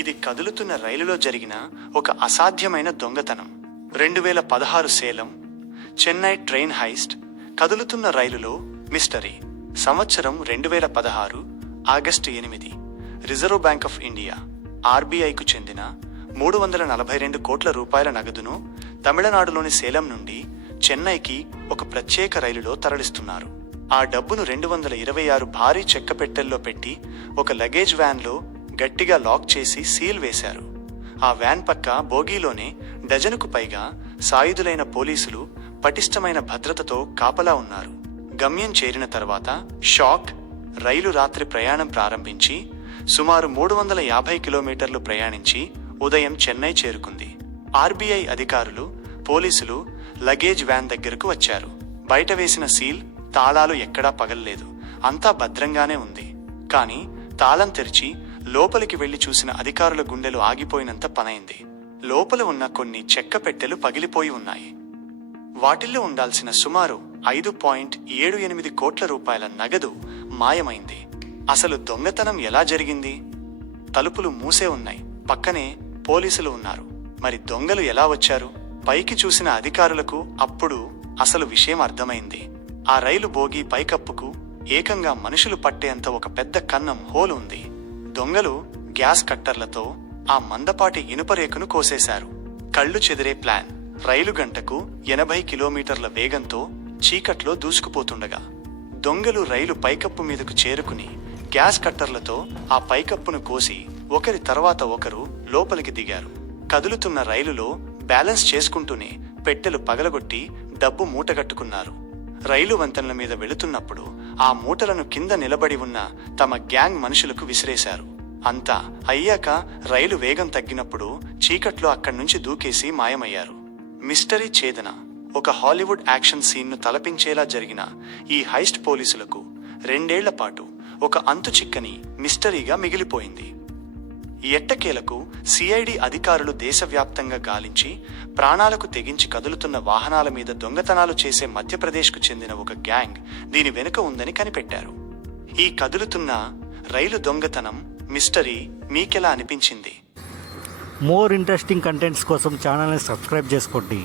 ఇది కదులుతున్న రైలులో జరిగిన ఒక అసాధ్యమైన దొంగతనం. 2016 సేలం చెన్నై ట్రైన్ హైస్ట్, కదులుతున్న రైలులో మిస్టరీ. సంవత్సరం 2016 August 8. Reserve Bank of India ఆర్బీఐకు చెందిన 342 కోట్ల రూపాయల నగదును తమిళనాడులోని సేలం నుండి చెన్నైకి ఒక ప్రత్యేక రైలులో తరలిస్తున్నారు. ఆ డబ్బును 226 భారీ చెక్క పెట్టెల్లో పెట్టి ఒక లగేజ్ వ్యాన్లో గట్టిగా లాక్ చేసి సీల్ వేశారు. ఆ వ్యాన్ పక్క బోగీలోనే డజనుకు పైగా సాయుధులైన పోలీసులు పటిష్టమైన భద్రతతో కాపలా ఉన్నారు. గమ్యం చేరిన తర్వాత షాక్. రైలు రాత్రి ప్రయాణం ప్రారంభించి సుమారు 350 కిలోమీటర్లు ప్రయాణించి ఉదయం చెన్నై చేరుకుంది. ఆర్బీఐ అధికారులు, పోలీసులు లగేజ్ వ్యాన్ దగ్గరకు వచ్చారు. బయట వేసిన సీల్, తాళాలు ఎక్కడా పగల్లేదు. అంతా భద్రంగానే ఉంది. కానీ తాళం తెరిచి లోపలికి వెళ్లి చూసిన అధికారుల గుండెలు ఆగిపోయినంత పనైంది. లోపల ఉన్న కొన్ని చెక్క పెట్టెలు పగిలిపోయి ఉన్నాయి. వాటిల్లో ఉండాల్సిన సుమారు 5.78 కోట్ల రూపాయల నగదు మాయమైంది. అసలు దొంగతనం ఎలా జరిగింది? తలుపులు మూసే ఉన్నాయి, పక్కనే పోలీసులు ఉన్నారు. మరి దొంగలు ఎలా వచ్చారు? పైకి చూసిన అధికారులకు అప్పుడు అసలు విషయం అర్థమైంది. ఆ రైలు బోగి పైకప్పుకు ఏకంగా మనుషులు పట్టేంత ఒక పెద్ద కన్నం హోలు ఉంది. దొంగలు గ్యాస్ కట్టర్లతో ఆ మందపాటి ఇనుపరేకును కోసేశారు. కళ్ళు చెదిరే ప్లాన్. రైలు గంటకు 80 కిలోమీటర్ల వేగంతో చీకట్లో దూసుకుపోతుండగా దొంగలు రైలు పైకప్పు మీదకు చేరుకుని గ్యాస్ కట్టర్లతో ఆ పైకప్పును కోసి ఒకరి తర్వాత ఒకరు లోపలికి దిగారు. కదులుతున్న రైలులో బ్యాలెన్స్ చేసుకుంటూనే పెట్టెలు పగలగొట్టి డబ్బు మూటగట్టుకున్నారు. రైలు వంతెనల మీద వెళుతున్నప్పుడు ఆ మూటలను కింద నిలబడి ఉన్న తమ గ్యాంగ్ మనుషులకు విసిరేశారు. అంతా అయ్యాక రైలు వేగం తగ్గినప్పుడు చీకట్లో అక్కడ్నుంచి దూకేసి మాయమయ్యారు. మిస్టరీ ఛేదన. ఒక హాలీవుడ్ యాక్షన్ సీన్ను తలపించేలా జరిగిన ఈ హైస్ట్ పోలీసులకు 2 ఏళ్ల పాటు ఒక అంతుచిక్కని మిస్టరీగా మిగిలిపోయింది. ఎట్టకేలకు సిఐడి అధికారులు దేశవ్యాప్తంగా గాలించి ప్రాణాలకు తెగించి కదులుతున్న వాహనాల మీద దొంగతనాలు చేసే మధ్యప్రదేశ్కు చెందిన ఒక గ్యాంగ్ దీని వెనుక ఉందని కనిపెట్టారు. ఈ కదులుతున్న రైలు దొంగతనం మిస్టరీ మీకెలా అనిపించింది? మోర్ ఇంట్రెస్టింగ్ కంటెంట్స్ కోసం ఛానల్ని సబ్స్క్రైబ్ చేసుకోండి.